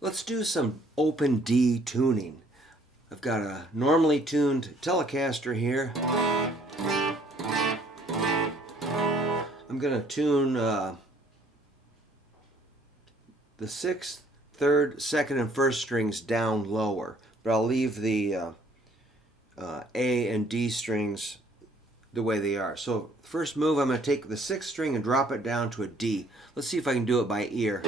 Let's do some open D tuning. I've got a normally tuned Telecaster here. I'm going to tune the 6th, 3rd, 2nd, and 1st strings down lower, but I'll leave the A and D strings the way they are. So first move, I'm going to take the 6th string and drop it down to a D. Let's see if I can do it by ear.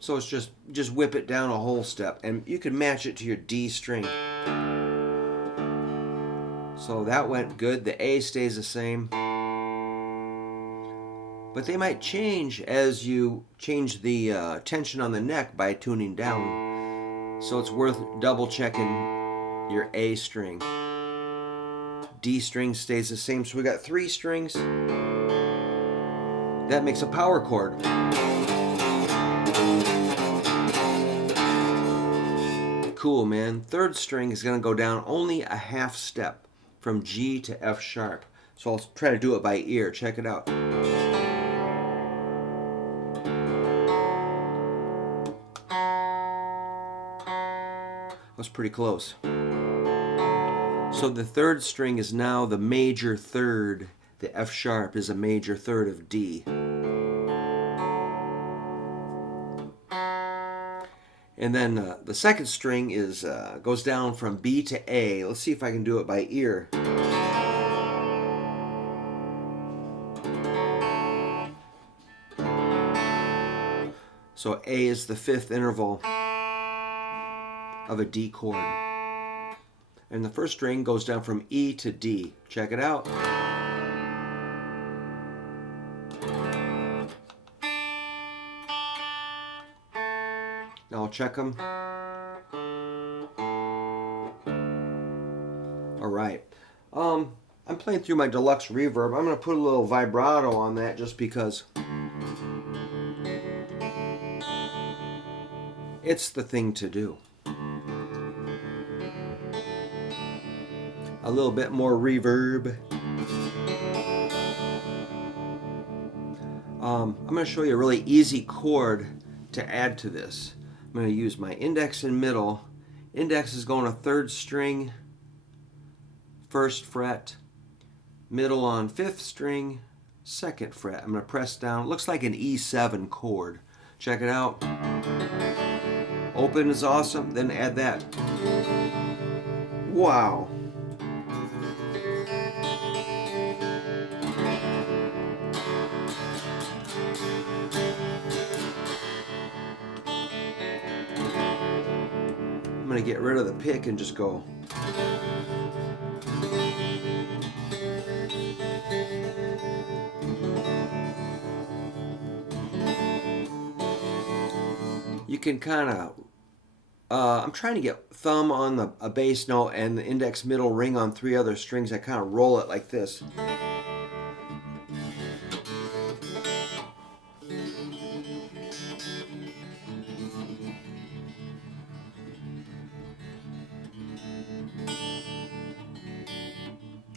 So it's just whip it down a whole step, and you can match it to your D string. So that went good. The A stays the same. But they might change as you change the tension on the neck by tuning down. So it's worth double checking your A string. D string stays the same. So we got 3 strings. That makes a power chord. Cool, man. 3rd string is going to go down only a half step from G to F sharp. So I'll try to do it by ear. Check it out. That's pretty close. So the 3rd string is now the major 3rd. The F sharp is a major 3rd of D. And then the 2nd string is goes down from B to A. Let's see if I can do it by ear. So A is the 5th interval of a D chord. And the 1st string goes down from E to D. Check it out. Now I'll check them. All right. I'm playing through my deluxe reverb. I'm going to put a little vibrato on that just because it's the thing to do. A little bit more reverb. I'm going to show you a really easy chord to add to this. I'm going to use my index and middle. Index is going to 3rd string, 1st fret, middle on 5th string, 2nd fret. I'm going to press down. It looks like an E7 chord. Check it out. Open is awesome. Then add that. Wow. I'm going to get rid of the pick and just go. You can kind of, I'm trying to get thumb on a bass note and the index middle ring on 3 other strings. I kind of roll it like this.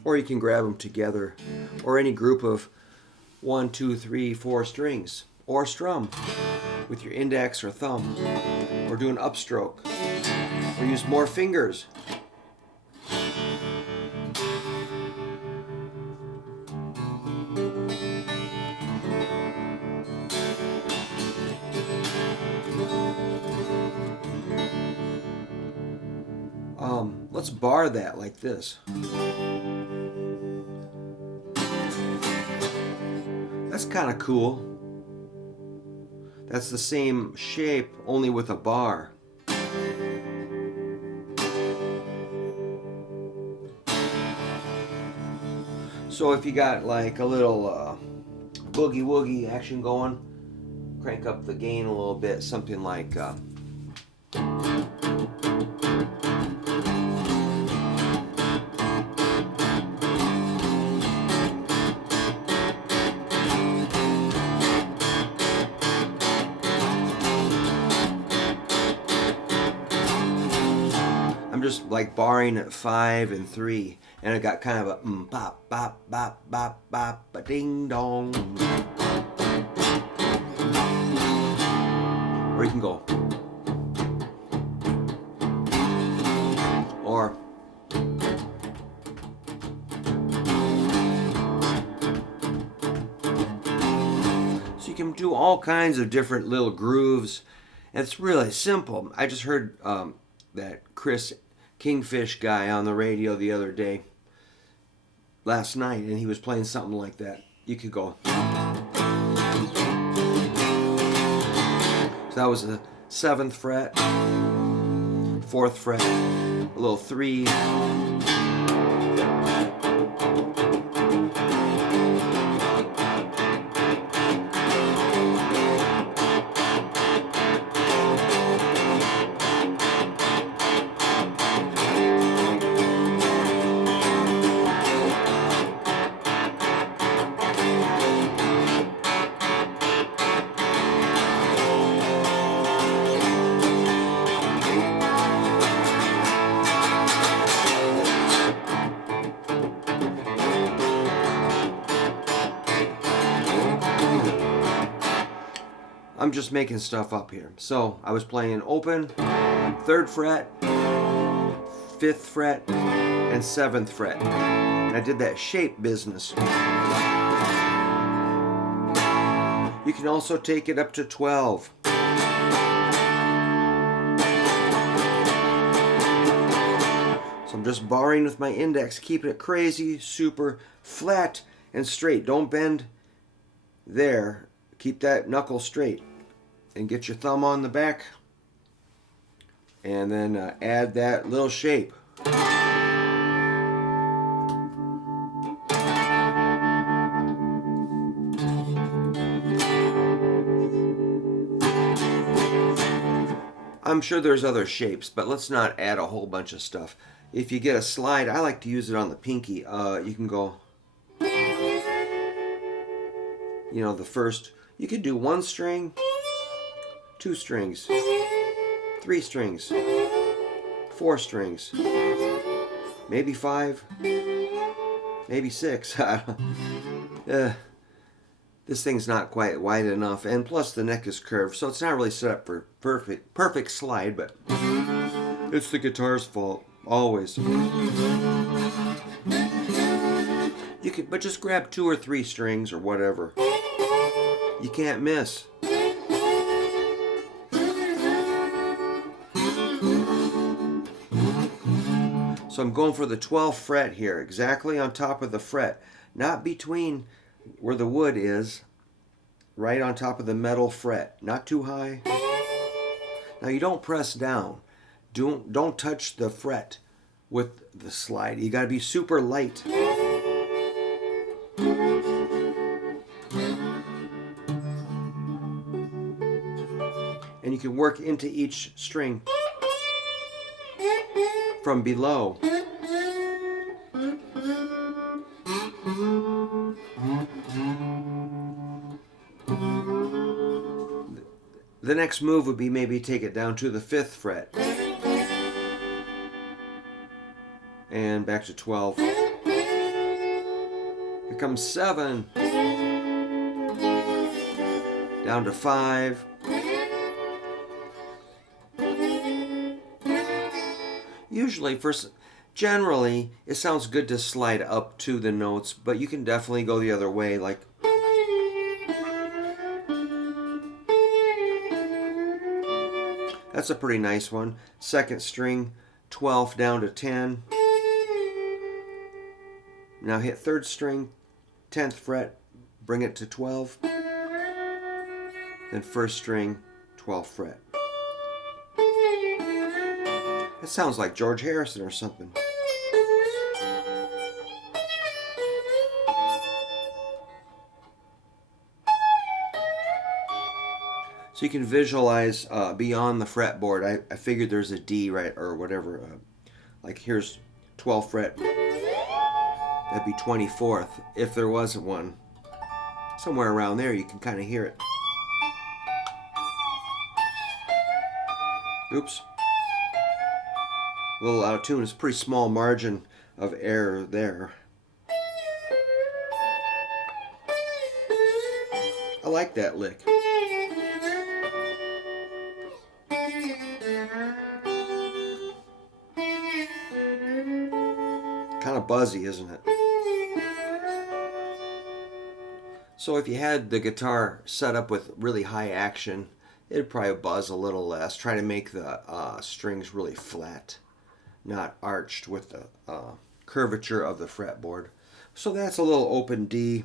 Or you can grab them together, or any group of 1, 2, 3, 4 strings, or strum with your index or thumb, or do an upstroke, or use more fingers. Let's bar that like this. That's kind of cool. That's the same shape, only with a bar. So if you got like a little boogie woogie action going, crank up the gain a little bit, something like I'm just like barring at 5 and 3, and I got kind of a bop bop bop bop bop ba ding dong. can go. Or so you can do all kinds of different little grooves. It's really simple. I just heard that Chris Kingfish guy on the radio the other day, last night, and he was playing something like that. You could go. So that was the 7th fret, 4th fret, a little 3. I'm just making stuff up here. So I was playing open, 3rd fret, 5th fret, and 7th fret. And I did that shape business. You can also take it up to 12. So I'm just barring with my index, keeping it crazy, super flat and straight. Don't bend there. Keep that knuckle straight. And get your thumb on the back. And then add that little shape. I'm sure there's other shapes, but let's not add a whole bunch of stuff. If you get a slide, I like to use it on the pinky. You can go, you know, the first, you could do 1 string, 2 strings, 3 strings, 4 strings, maybe 5, maybe 6. This thing's not quite wide enough, and plus the neck is curved, so it's not really set up for perfect slide, but it's the guitar's fault, always. You could, but just grab 2 or 3 strings or whatever. You can't miss. So I'm going for the 12th fret here, exactly on top of the fret, not between where the wood is, right on top of the metal fret, not too high. Now you don't press down. Don't touch the fret with the slide. You got to be super light. And you can work into each string from below. The next move would be maybe take it down to the 5th fret and back to 12. Here comes 7, down to 5. Usually, generally, it sounds good to slide up to the notes, but you can definitely go the other way, like. That's a pretty nice one. 2nd string, 12th down to 10. Now hit 3rd string, 10th fret, bring it to 12. Then 1st string, 12th fret. That sounds like George Harrison or something. So you can visualize beyond the fretboard. I figured there's a D, right, or whatever. Like here's 12th fret. That'd be 24th if there wasn't one. Somewhere around there you can kind of hear it. Oops. A little out of tune. It's a pretty small margin of error there. I like that lick. Kind of buzzy, isn't it? So if you had the guitar set up with really high action, it'd probably buzz a little less. Try to make the strings really flat, not arched with the curvature of the fretboard. So that's a little open D.